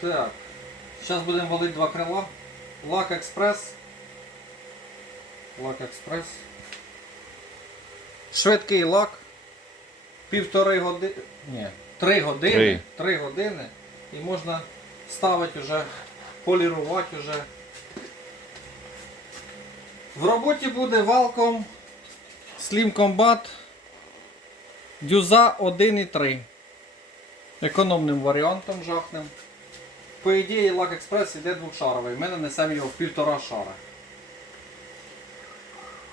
Так. Зараз будемо валити два крила. Лак експрес. Лак експрес. Швидкий лак. Півтори години. Ні, три години. Три. Три години. І можна ставити вже, полірувати вже. В роботі буде валком Slim Combat Дюза 1.3. Економним варіантом жахним. По ідеї Лак Експрес йде двохшаровий. Ми нанесемо його в півтора шара.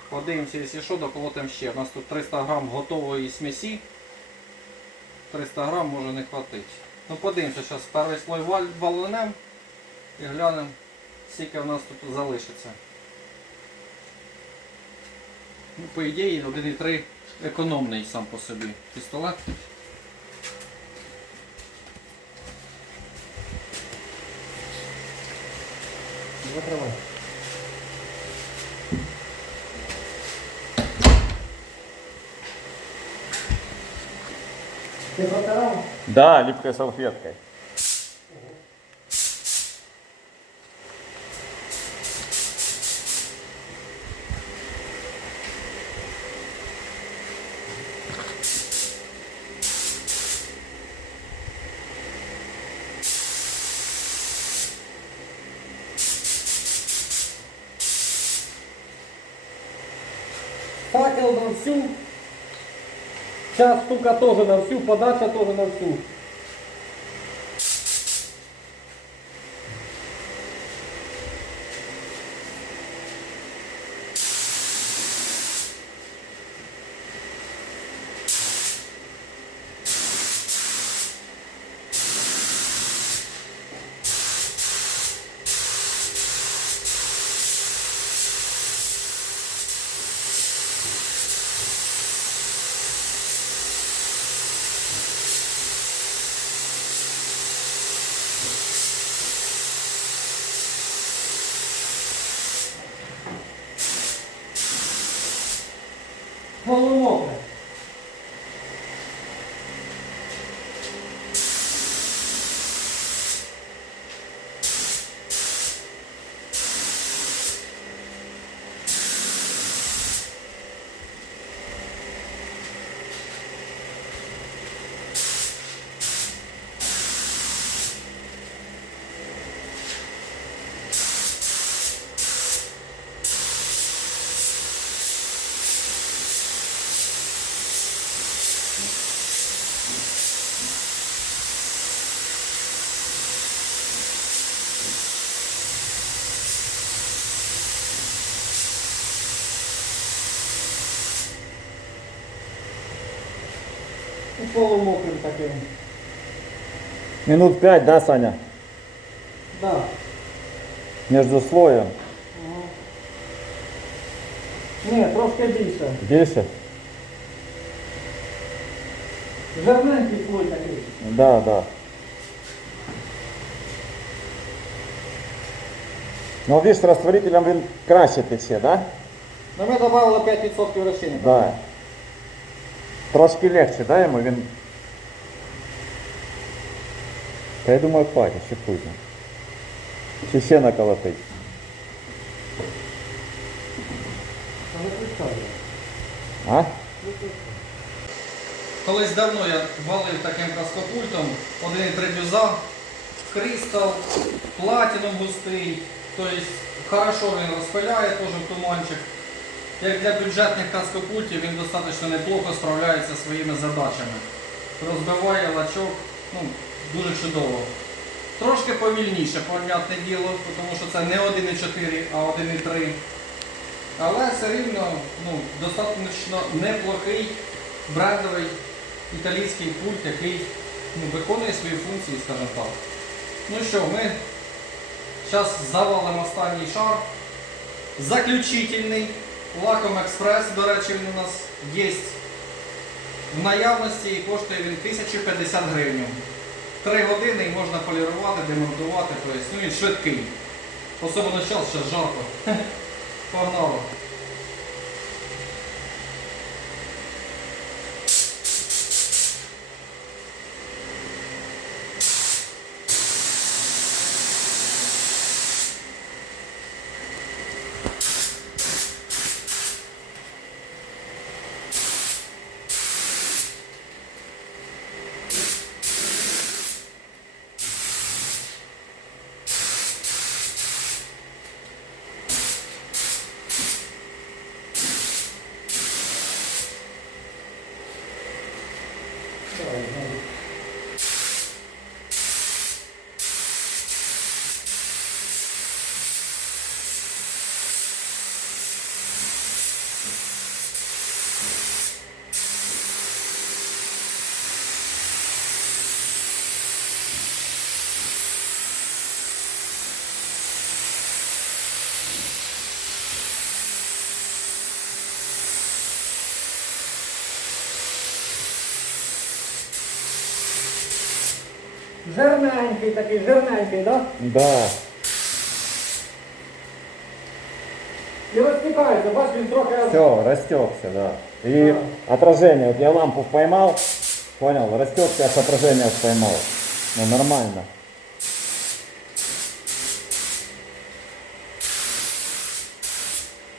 Подивимося, якщо що, доколотимо ще. У нас тут 300 грам готової смісі. 300 грам може не хватить. Ну подивимося, зараз перший слой вал- валинем і глянемо, скільки в нас тут залишиться. Ну, по ідеї 1.3 економний сам по собі пістолет. Закривай. Ты протирал? Да, липкой салфеткой. Факел на всю. Сейчас штука тоже на всю, подача тоже на всю. І полумокрим таким. Минут пять, да, Саня? Да. Между слоем. Ні, трошки більше. Більше? Жирненький слой такий. Да, да. Ну, видишь, растворителем він краще тече, да? Ну ми додали 5% розчинника. Да. Трошки легче, да, йому він. Та я думаю, хватить, ще пізно. Чи ще наколотить. А? Колись давно я валив таким каскопультом 1,3 дюза, кристал, платіном густий, тобто хорошо він розпиляє теж в туманчик. Як для бюджетних каскопультів він достатньо неплохо справляється зі своїми задачами. Розбиває лачок, ну, дуже чудово. Трошки повільніше, понятне діло, тому що це не 1,4, а 1,3. Але все рівно ну, достатньо неплохий брендовий італійський пульт, який ну, виконує свої функції, скажімо так. Ну що, ми зараз завалимо останній шар. Заключительний лаком експрес, до речі, він у нас є в наявності і коштує він 1050 гривень. Три години і можна полірувати, демонтувати, тобто, ну він швидкий. Особливо час, ще жарко. Погнали. Жирненький такий, жирненький, да? Да. І розтікається, бач, він трохи... Все, растекся, да. И отражение, вот я лампу поймал, понял, растекся, аж отражение поймал. Ну нормально.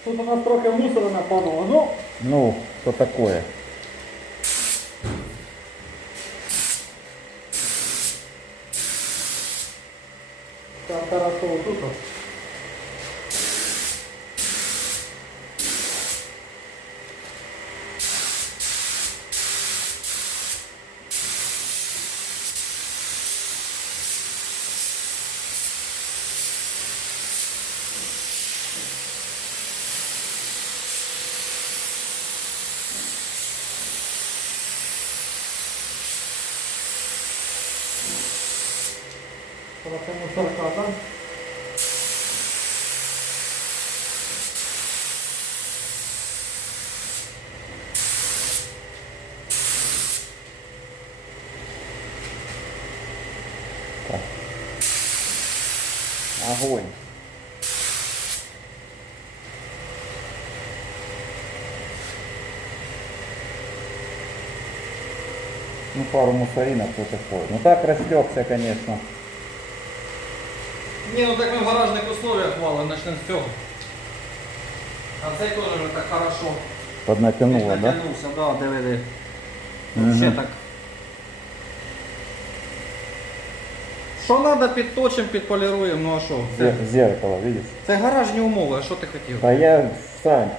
Тут у нас трохи мусору нападало. Ну, Ну, что такое? Так хорошо, Трохи мусорка, так? Огонь. Ну, пару мусоринок тут и ходит. Ну так растекся, конечно. Ні, ну так ми в гаражних условиях вали, почнемо з цього. А цей теж вже так хорошо. Поднатянуло, да? Натягнувся, да, диви. Мгм. Ще так. Що треба, підточимо, підполіруємо, ну а що? Це, Зеркало, видишь? це гаражні умови, а що ти хотів? А я сам.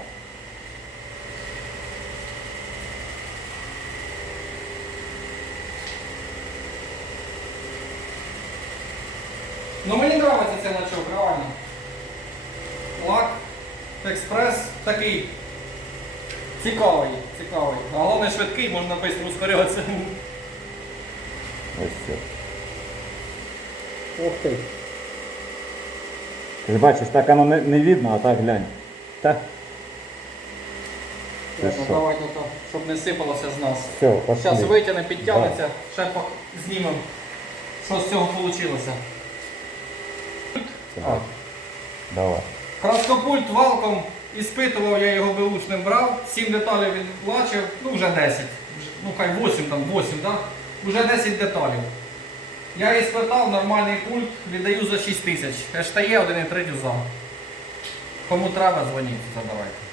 Ну мені подобається цей лачок, реально. Лак, експрес такий цікавий, цікавий. А головне швидкий, можна швидко ускорюватися. Ось все. Ух ти. Ти ж бачиш, так оно не, не видно, а так глянь. Та. Ти що? давайте то, щоб не сипалося з нас. Все, пошли. Зараз витягнемо, підтягнеться, ще пок- знімемо, що з цього вийшло. Давай. Давай. Краскопульт валком іспитував, я його вилучним брав, 7 деталей відплачив, ну вже 10, ну хай 8 там, 8, да? вже 10 деталей. Я її спитав, нормальний пульт, віддаю за 6 тисяч. ШТЄ 1,3 дюза. Кому треба, дзвоніть, задавайте.